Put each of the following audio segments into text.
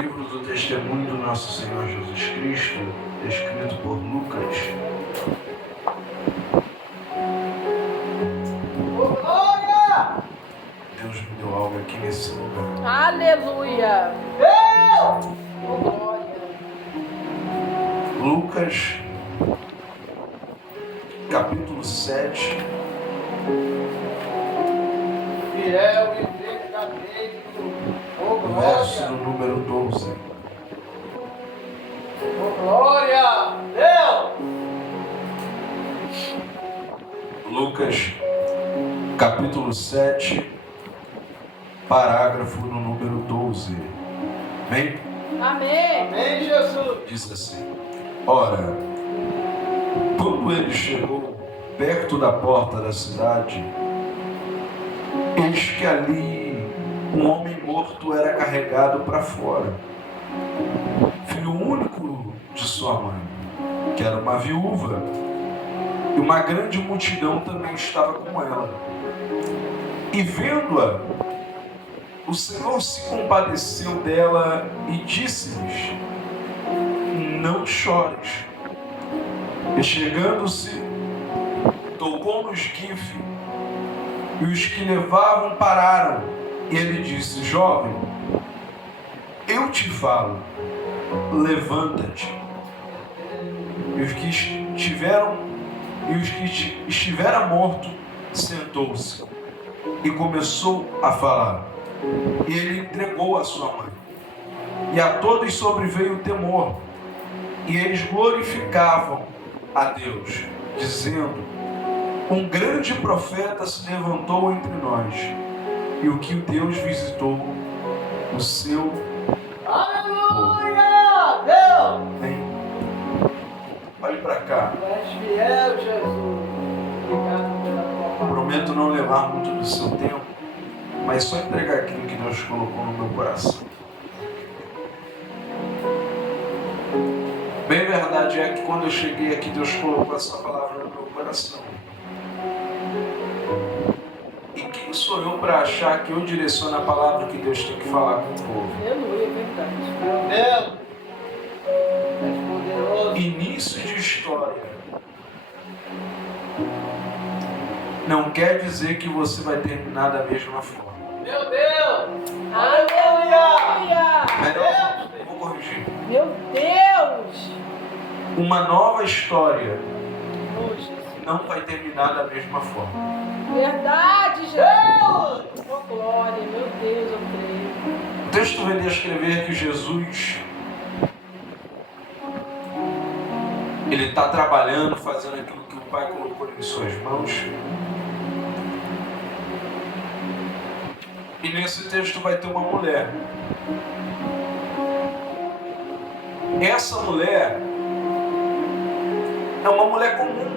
Livro do Testemunho do Nosso Senhor Jesus Cristo, escrito por Lucas. Glória! Deus me deu algo aqui nesse lugar. Aleluia! Deus! Glória! Lucas, capítulo 7, Fiel e verdadeiro. Oh, verso do glória! número 12. Oh, glória! Deus! Lucas, capítulo 7, parágrafo no número 12. Bem, Amém! Amém, Jesus! diz assim: Ora, quando ele chegou perto da porta da cidade, eis que ali um homem morto era carregado para fora, filho único de sua mãe, que era uma viúva, e uma grande multidão também estava com ela. E vendo-a, o Senhor se compadeceu dela e disse-lhes: Não chores. E chegando-se, tocou no esquife, e os que levavam pararam. E ele disse: Jovem, eu te falo, levanta-te. E os que estivera morto sentou-se e começou a falar. E ele entregou a sua mãe. E a todos sobreveio o temor. E eles glorificavam a Deus, dizendo: Um grande profeta se levantou entre nós, e o que Deus visitou o seu Aleluia! Deus! bem. Olhe para cá. Tu és fiel, Jesus. Obrigado pela tua palavra. Prometo não levar muito do seu tempo, mas só entregar aquilo que Deus colocou no meu coração. Bem verdade é que quando eu cheguei aqui, Deus colocou essa palavra no meu coração. E quem sou eu para achar que eu direciono a palavra que Deus tem que falar com o povo? Aleluia, verdade. Meu Deus! És poderoso. Início de história não quer dizer que você vai terminar da mesma forma. Meu Deus! Aleluia! Melhor, vou corrigir. Meu Deus! Uma nova história Oh, Jesus. não vai terminar da mesma forma. Verdade, Jesus! Oh, glória, meu Deus, eu creio. O texto vem descrever que Jesus, ele está trabalhando, fazendo aquilo que o Pai colocou em suas mãos. E nesse texto vai ter uma mulher. Essa mulher é uma mulher comum,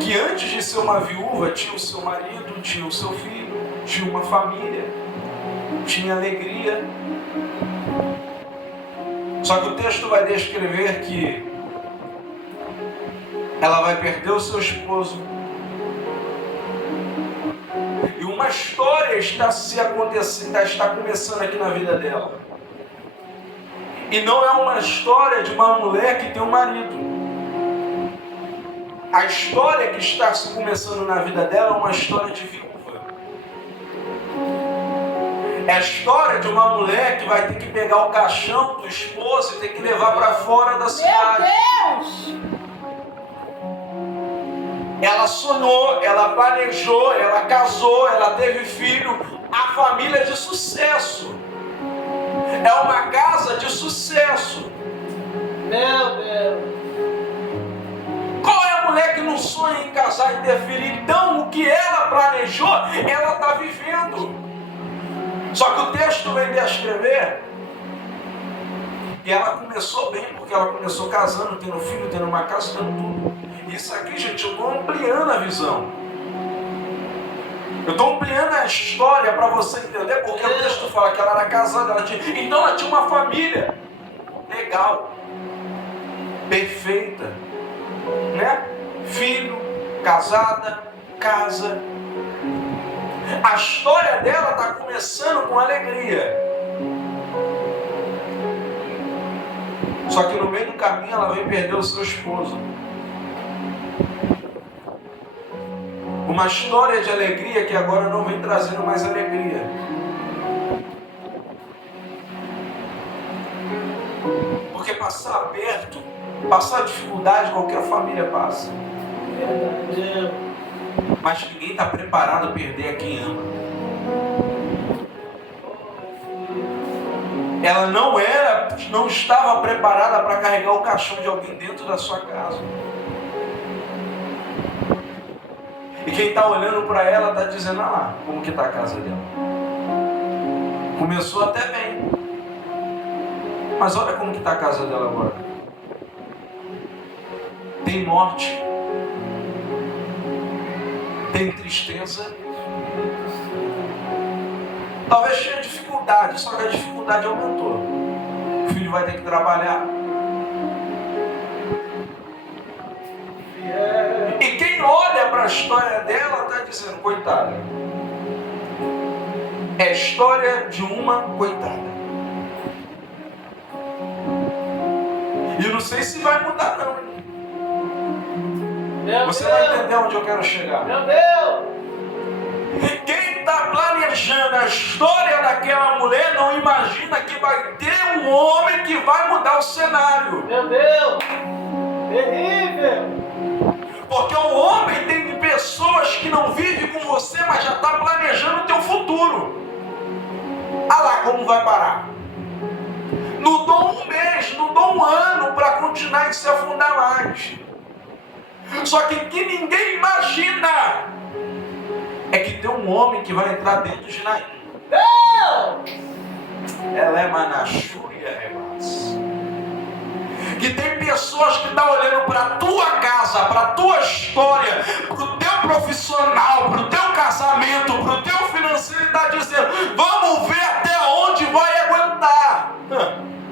que antes de ser uma viúva tinha o seu marido, tinha o seu filho, tinha uma família, tinha alegria. Só que o texto vai descrever que ela vai perder o seu esposo. E uma história está começando aqui na vida dela. E não é uma história de uma mulher que tem um marido. A história que está se começando na vida dela é uma história de viúva. É a história de uma mulher que vai ter que pegar o caixão do esposo e ter que levar para fora da cidade. Meu Deus! Ela sonhou, ela planejou, ela casou, ela teve filho. A família é de sucesso. É uma casa de sucesso. Meu Deus! Qual é a mulher que não sonha em casar e ter filho? Então, o que ela planejou, ela está vivendo. Só que o texto vem descrever. E ela começou bem, porque ela começou casando, tendo filho, tendo uma casa, tendo tudo. Isso aqui, gente, eu estou ampliando a visão. Eu estou ampliando a história para você entender, porque o texto fala que ela era casada, então ela tinha uma família legal, perfeita, né? Filho, casada, casa. A história dela está começando com alegria. Só que no meio do caminho ela vem perder o seu esposo. Uma história de alegria que agora não vem trazendo mais alegria. Porque passar aperto, passar dificuldade, qualquer família passa. Mas ninguém está preparado a perder a quem ama. Ela não estava preparada para carregar o caixão de alguém dentro da sua casa. E quem está olhando para ela está dizendo, ah lá, como que está a casa dela? Começou até bem. Mas olha como que está a casa dela agora. Tem morte. Tem tristeza. Talvez tenha dificuldade, só que a dificuldade aumentou. O filho vai ter que trabalhar. E quem olha para a história dela está dizendo, coitada. É a história de uma coitada. E eu não sei se vai mudar não. Você vai entender onde eu quero chegar. Meu Deus! Quem está planejando a história daquela mulher não imagina que vai ter um homem que vai mudar o cenário. Meu Deus! Terrível! Porque o homem tem pessoas que não vivem com você, mas já está planejando o teu futuro. Ah lá como vai parar. Não dou um mês, não dou um ano para continuar e se afundar mais. Só que ninguém imagina é que tem um homem que vai entrar dentro de Naim. Ela é Manachúria, Rebas. Que tem pessoas que estão olhando para a tua casa, para a tua história, para o teu profissional, para o teu casamento, para o teu financeiro e está dizendo, vamos ver até onde vai aguentar.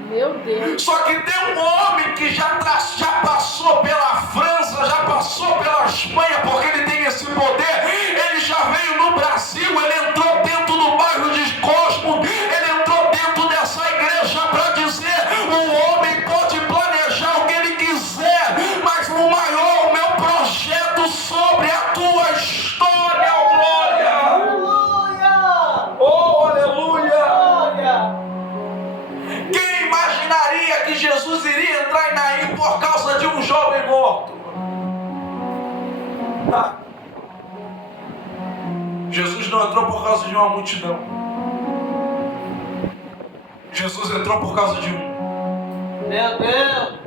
Meu Deus. Só que tem um homem que já passou pela França, já passou pela Espanha, porque ele tem esse poder. Ele já veio no Brasil, ele entrou dentro do bairro de Cosmo, ele entrou dentro dessa igreja para dizer, o homem pode planejar o que ele quiser, mas o maior, o meu projeto sobre a tua história, oh glória! Aleluia! Oh, aleluia! Glória! Quem imaginaria que Jesus iria entrar em Naim por causa de um jovem morto? Jesus não entrou por causa de uma multidão. Jesus entrou por causa de um. Meu Deus!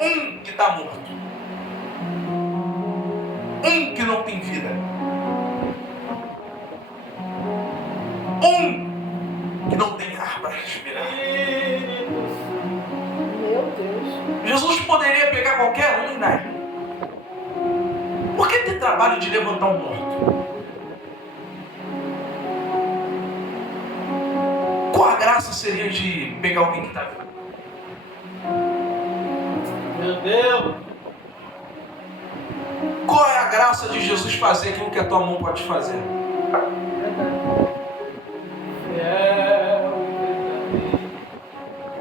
Um que está morto. Um que não tem vida. Um que não tem ar para respirar. Meu Deus. Jesus poderia pegar qualquer um e Naim. Por que ter trabalho de levantar um morto? Qual a graça seria de pegar alguém que está vivo? Meu Deus! Qual é a graça de Jesus fazer aquilo que a tua mão pode fazer?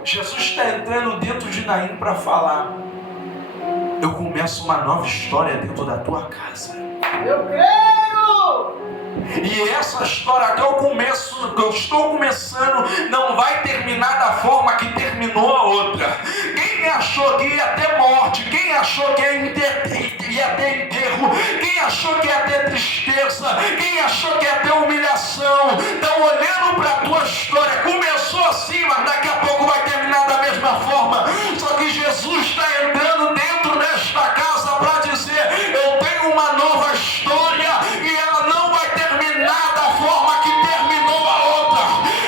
Jesus está entrando dentro de Naim para falar, eu começo uma nova história dentro da tua casa. Eu creio! E essa história que eu estou começando, não vai terminar da forma que terminou a outra. Quem achou que ia ter morte, quem achou que ia ter enterro, quem achou que ia ter tristeza, quem achou que ia ter humilhação, estão olhando para a tua história. Começou assim, mas daqui a pouco vai terminar da mesma forma. Só que Jesus está entrando dentro desta casa para dizer, eu tenho uma nova história e ela não vai terminar da forma que terminou a outra.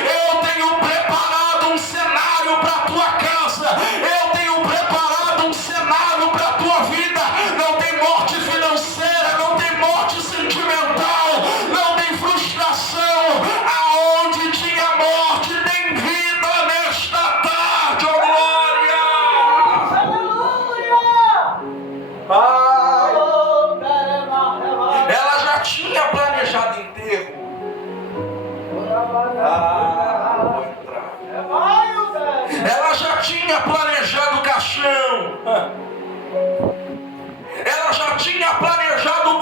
Eu tenho preparado um cenário para a tua casa. Eu tenho preparado um cenário para a tua vida. Não tem morte financeira, não tem morte sentimental, não tem frustração. Aonde tinha morte,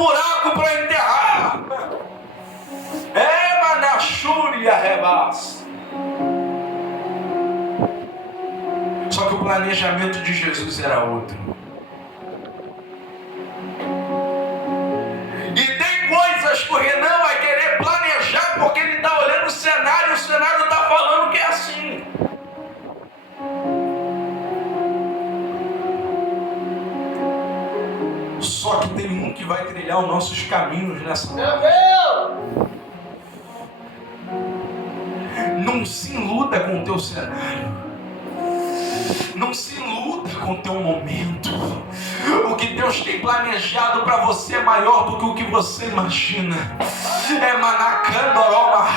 buraco para enterrar. Manachuri arrebas. Só que o planejamento de Jesus era outro. E tem coisas que o Renan vai querer planejar porque ele está olhando o cenário e o cenário está falando que é assim. Só que tem um que vai trilhar os nossos caminhos nessa hora. Não se iluda com o teu cenário. Não se iluda com o teu momento. O que Deus tem planejado para você é maior do que o que você imagina. É Manacandoroma.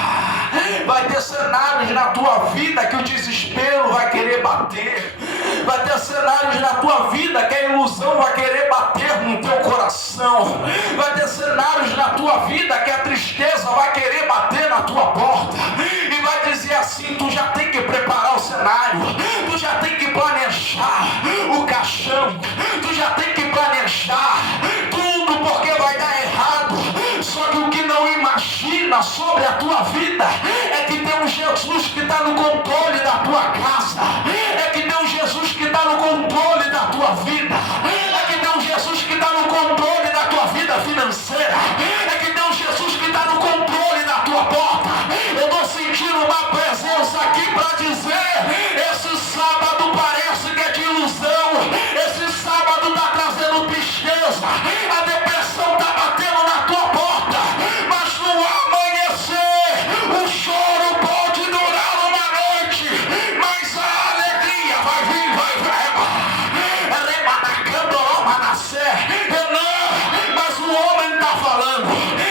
Vai ter cenários na tua vida que o desespero vai querer bater. Vai ter cenários na tua vida que a ilusão vai querer bater no teu coração. Vai ter cenários na tua vida que a tristeza vai querer bater na tua porta. E vai dizer assim: tu já tem que preparar o cenário. Tu já tem que planejar o caixão. Tu já tem que planejar tudo porque vai dar errado. Só que o que não imagina sobre a tua vida é que tem um Jesus que está no controle da tua casa. É que tem um Jesus que está no controle da tua vida. É que tem um Jesus que está no controle da tua vida financeira. É que tem um Jesus que está no controle da tua porta. Eu estou sentindo uma presença aqui para dizer: esse sábado parece que é de ilusão. Esse sábado está trazendo tristeza. A depressão está batendo na tua porta. Mas no amanhecer, o choro pode durar uma noite, mas a alegria vai vir, vai Renan, mas o homem está falando.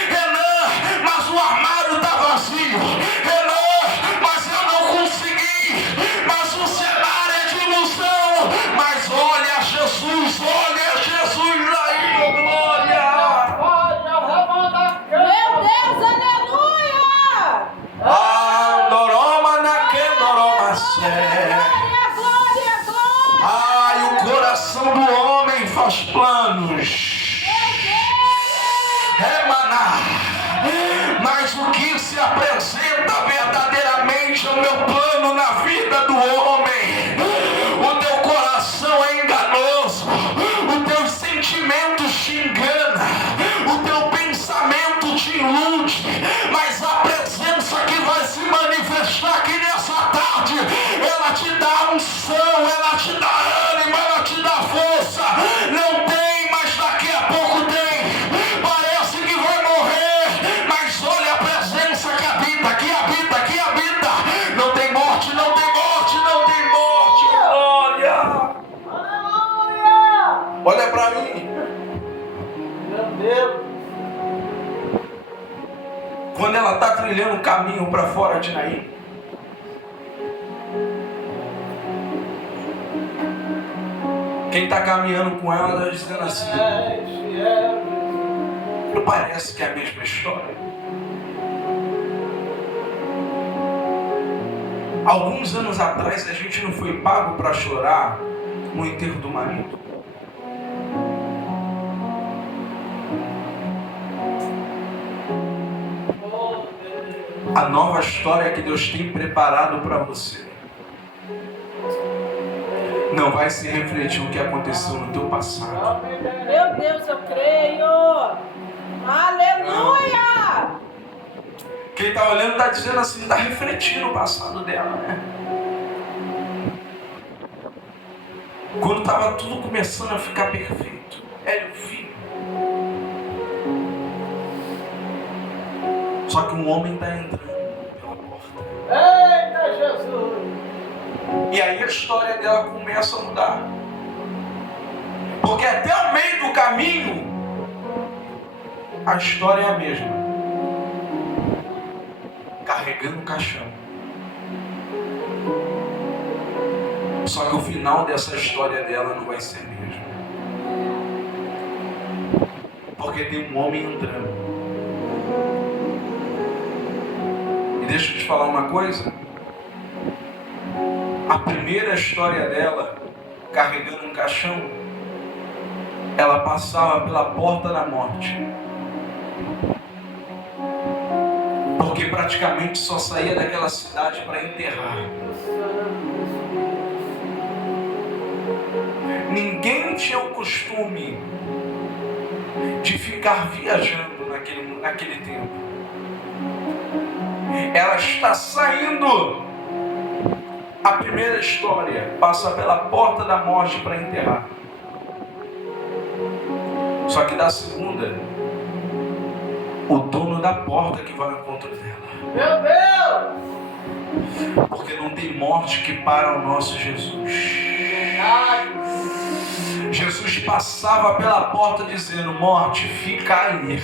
Renan, mas o armário está vazio. Renan, mas eu não consegui. Mas o cenário é de ilusão. Mas olha Jesus aí, oh glória. Meu Deus, aleluia! Andoroma na Kendoroma sé. Glória, glória! Ai, o coração do homem faz planos. É maná. Mas o que se apresenta verdadeiramente é o meu plano na vida do homem. O teu coração é enganoso. Os teus sentimentos te enganam. O teu pensamento te ilude. Mas a presença que vai se manifestar aqui nessa tarde, ela te dá unção, ela te dá ânimo, ela te dá força. Não tem, mas daqui a pouco tem. Parece que vai morrer, mas olha a presença que habita, que habita, que habita. Não tem morte, não tem morte, não tem morte. Olha, olha para mim. Meu Deus. Quando ela está trilhando o caminho para fora de Naim, quem está caminhando com ela está dizendo assim: não parece que é a mesma história? Alguns anos atrás a gente não foi pago para chorar no enterro do marido? A nova história que Deus tem preparado para você não vai se refletir o que aconteceu no teu passado. Meu Deus, eu creio! Aleluia! Quem está olhando está dizendo assim, está refletindo o passado dela, né? Quando estava tudo começando a ficar perfeito, era o filho. Só que um homem está entrando pela porta. Eita Jesus! E aí a história dela começa a mudar. Porque até o meio do caminho, a história é a mesma. Carregando o caixão. Só que o final dessa história dela não vai ser mesmo. Porque tem um homem entrando. E deixa eu te falar uma coisa. A primeira história dela, carregando um caixão, ela passava pela porta da morte. Porque praticamente só saía daquela cidade para enterrar. Ninguém tinha o costume de ficar viajando naquele tempo. Ela está saindo. A primeira história passa pela porta da morte para enterrar. Só que da segunda, o dono da porta que vai ao encontro dela. Meu Deus! Porque não tem morte que para o nosso Jesus. Jesus passava pela porta dizendo: morte, fica aí,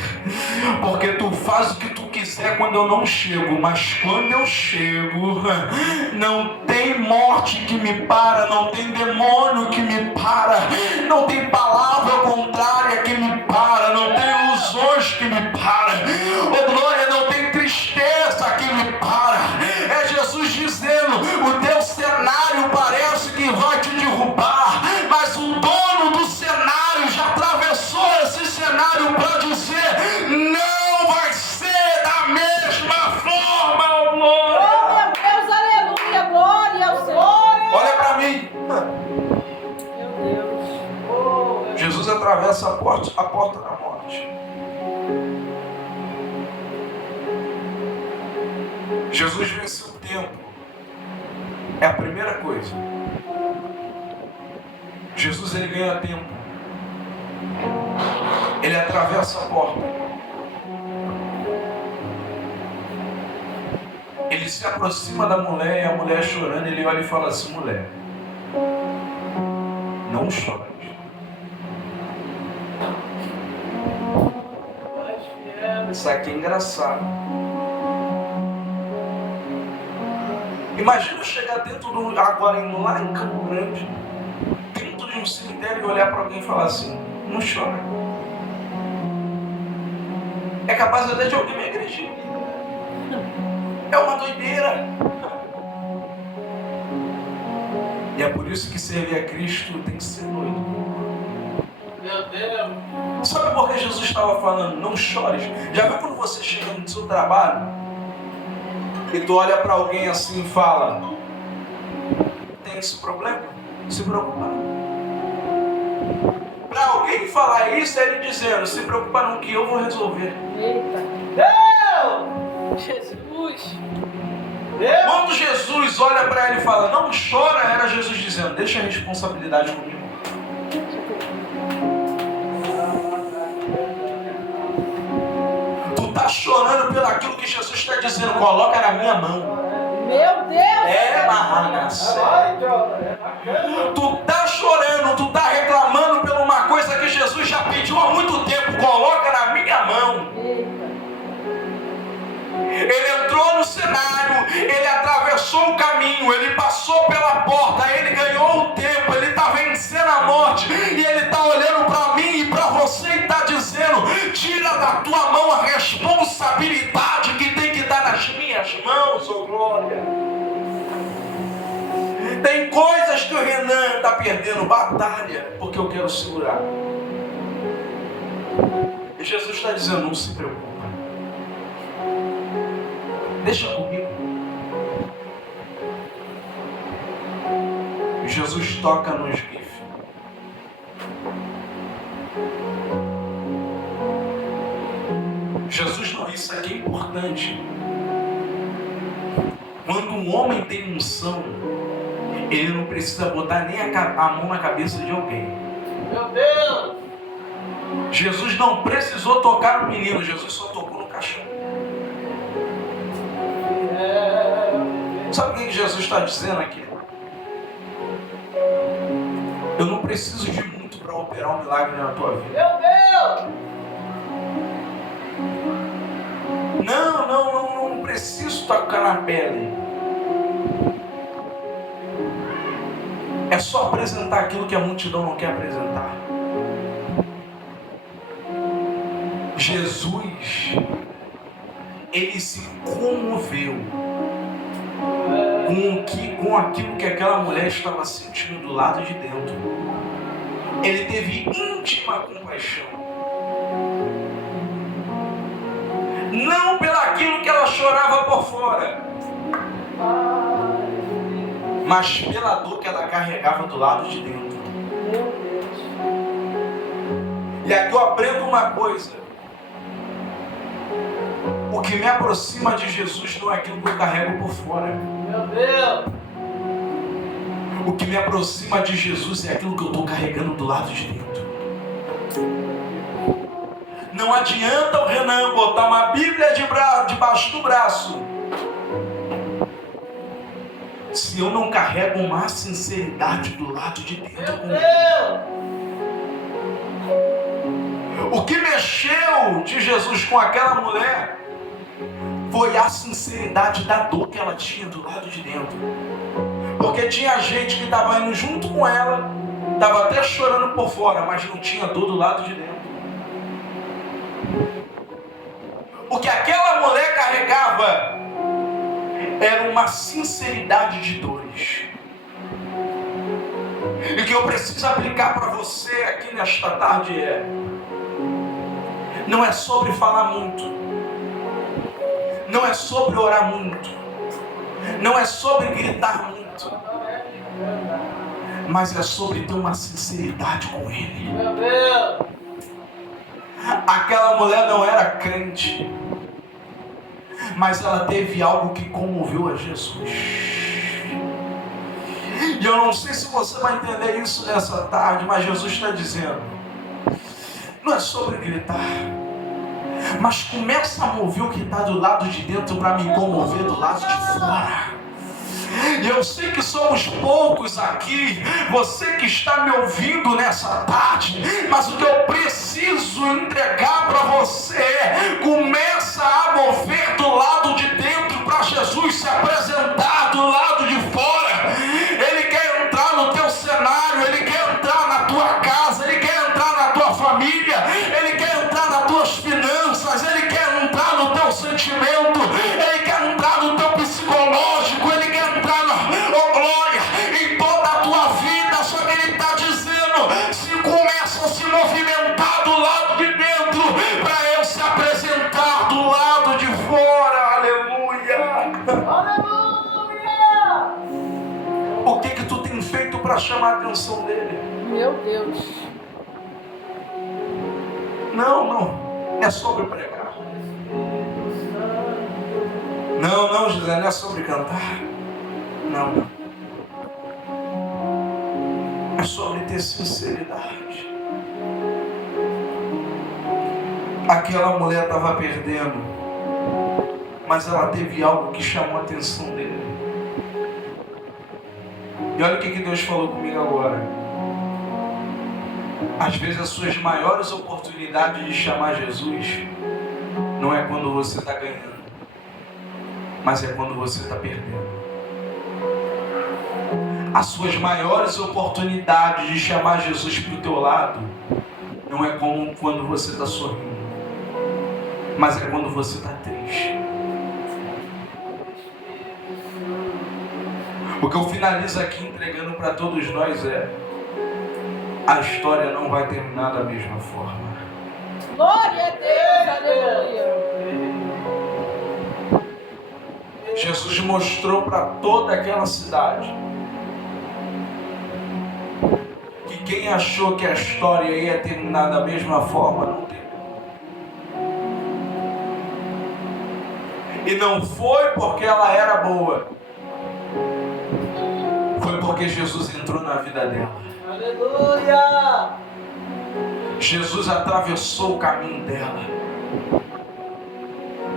porque tu faz o que tu quiser quando eu não chego, mas quando eu chego, não tem morte que me para, não tem demônio que me para, não tem palavra contrária que me para, não tem ilusões que me para, oh glória, não tem tristeza que me para. É Jesus dizendo: o teu cenário parece que vai te derrubar, mas o dono do cenário já atravessou esse cenário para dizer: não vai ser da mesma forma, oh glória. Oh, meu Deus, aleluia, glória ao Senhor. Olha para mim. Meu Deus. Jesus atravessa a porta da morte. Jesus venceu o tempo. É a primeira coisa. Jesus, ele ganha tempo. Ele atravessa a porta. Ele se aproxima da mulher e a mulher chorando, ele olha e fala assim: mulher, não chore. Isso aqui é engraçado. Imagina eu chegar agora indo lá em Campo Grande, dentro de um cemitério, e olhar para alguém e falar assim: não chora. É capaz até de alguém me agredir. É uma doideira. E é por isso que servir a Cristo tem que ser doido. Meu Deus! Sabe por que Jesus estava falando: não chores? Já viu quando você chega no seu trabalho e tu olha para alguém assim e fala: tem esse problema? Se preocupa não. Para alguém falar isso, é ele dizendo: se preocupa não, que eu vou resolver. Eita. Deus! Jesus. Deus! Quando Jesus olha para ele e fala: não chora, era Jesus dizendo: deixa a responsabilidade comigo. Tu tá chorando pelo aquilo que Jesus está dizendo: coloca na minha mão. Meu Deus. É marranação. Tu tá chorando, tu tá reclamando por uma coisa que Jesus já pediu há muito tempo: coloca na minha mão. Eita. Ele entrou no cenário, ele atravessou o caminho, ele passou pela porta, ele ganhou o tempo, ele está vencendo a morte, e ele está olhando para mim e para você e está dizendo: tira da tua mão a responsabilidade que tem que estar nas minhas mãos, oh glória. Tem coisas que o Renan está perdendo batalha, porque eu quero segurar. E Jesus está dizendo: não se preocupe. Deixa comigo. Jesus toca no esquife. Jesus não, isso aqui é importante. Quando um homem tem unção, ele não precisa botar nem a mão na cabeça de alguém. Meu Deus! Jesus não precisou tocar no menino, Jesus só tocou no cachorro. Sabe o que Jesus está dizendo aqui? Eu não preciso de muito para operar um milagre na tua vida. Meu Deus! Não preciso tocar na pele. É só apresentar aquilo que a multidão não quer apresentar. Jesus, ele se comoveu com aquilo que aquela mulher estava sentindo do lado de dentro. Ele teve íntima compaixão. Não pelaquilo que ela chorava por fora, mas pela dor que ela carregava do lado de dentro. E aqui eu aprendo uma coisa: o que me aproxima de Jesus não é aquilo que eu carrego por fora. Meu Deus! O que me aproxima de Jesus é aquilo que eu estou carregando do lado de dentro. Não adianta o Renan botar uma Bíblia debaixo do braço se eu não carrego uma sinceridade do lado de dentro com ele. O que mexeu de Jesus com aquela mulher foi a sinceridade da dor que ela tinha do lado de dentro. Porque tinha gente que estava indo junto com ela, estava até chorando por fora, mas não tinha dor do lado de dentro. O que aquela mulher carregava era uma sinceridade de dores. E o que eu preciso aplicar para você aqui nesta tarde não é sobre falar muito, não é sobre orar muito, não é sobre gritar muito, mas é sobre ter uma sinceridade com Ele. Meu Deus! Aquela mulher não era crente, mas ela teve algo que comoveu a Jesus. E eu não sei se você vai entender isso nessa tarde, mas Jesus está dizendo: não é sobre gritar, mas começa a mover o que está do lado de dentro para me comover do lado de fora. E eu sei que somos poucos aqui, você que está me ouvindo nessa tarde, mas o que eu preciso entregar para você começa a mover do lado de dentro para Jesus se apresentar do lado de fora. Ele quer entrar no teu cenário, Ele quer entrar na tua casa, Ele quer entrar na tua família, Ele quer entrar nas tuas finanças, Ele quer entrar no teu sentimento, Ele quer entrar no teu psicológico, Ele quer entrar em toda a tua vida. Só que Ele está dizendo: se começa a se movimentar do lado de dentro, para eu se apresentar do lado de fora. Aleluia! Aleluia! O que tu tem feito para chamar a atenção dele? Meu Deus. Não é sobre pregar. Não, José, não é sobre cantar. Não. É sobre ter sinceridade. Aquela mulher estava perdendo, mas ela teve algo que chamou a atenção dele. E olha o que Deus falou comigo agora. Às vezes as suas maiores oportunidades de chamar Jesus não é quando você está ganhando, mas é quando você está perdendo. As suas maiores oportunidades de chamar Jesus para o teu lado não é como quando você está sorrindo, mas é quando você está triste. O que eu finalizo aqui entregando para todos nós é: a história não vai terminar da mesma forma. Glória a Deus, aleluia. Jesus mostrou para toda aquela cidade que quem achou que a história ia terminar da mesma forma não terminou. E não foi porque ela era boa, foi porque Jesus entrou na vida dela. Aleluia! Jesus atravessou o caminho dela.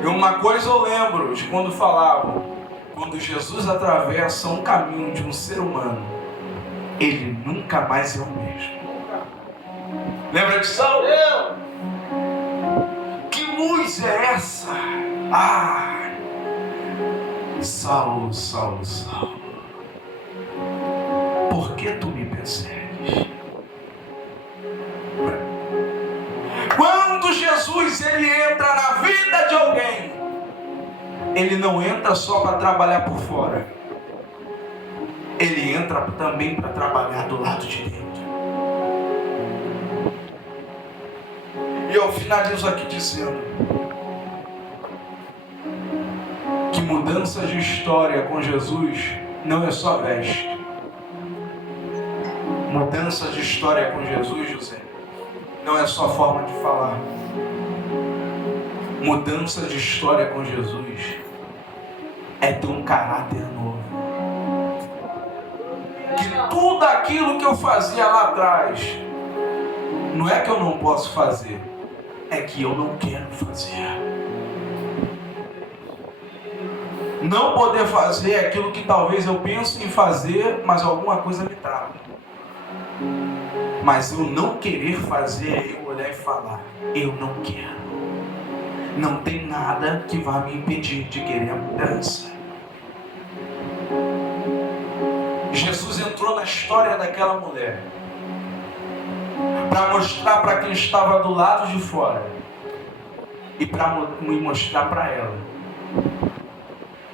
E uma coisa eu lembro de quando falavam: quando Jesus atravessa um caminho de um ser humano, ele nunca mais é o mesmo. Lembra de Saulo? Que luz é essa? Saulo, Saulo, Saulo, por que tu me persegues? Quando Jesus ele entra na vida de alguém, ele não entra só para trabalhar por fora, ele entra também para trabalhar do lado de dentro. E eu finalizo aqui dizendo: Mudança de história com Jesus não é só veste. Mudança de história com Jesus, José, não é só forma de falar. Mudança de história com Jesus é ter um caráter novo. Que tudo aquilo que eu fazia lá atrás, não é que eu não posso fazer, é que eu não quero fazer. Não poder fazer aquilo que talvez eu pense em fazer, mas alguma coisa me trava. Mas eu não querer fazer é eu olhar e falar, eu não quero. Não tem nada que vá me impedir de querer a mudança. Jesus entrou na história daquela mulher para mostrar para quem estava do lado de fora e para mostrar para ela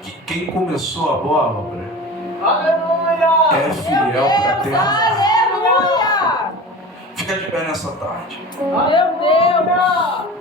que quem começou a boa obra é fiel para terminar. Aleluia! Fica de pé nessa tarde. Meu Deus!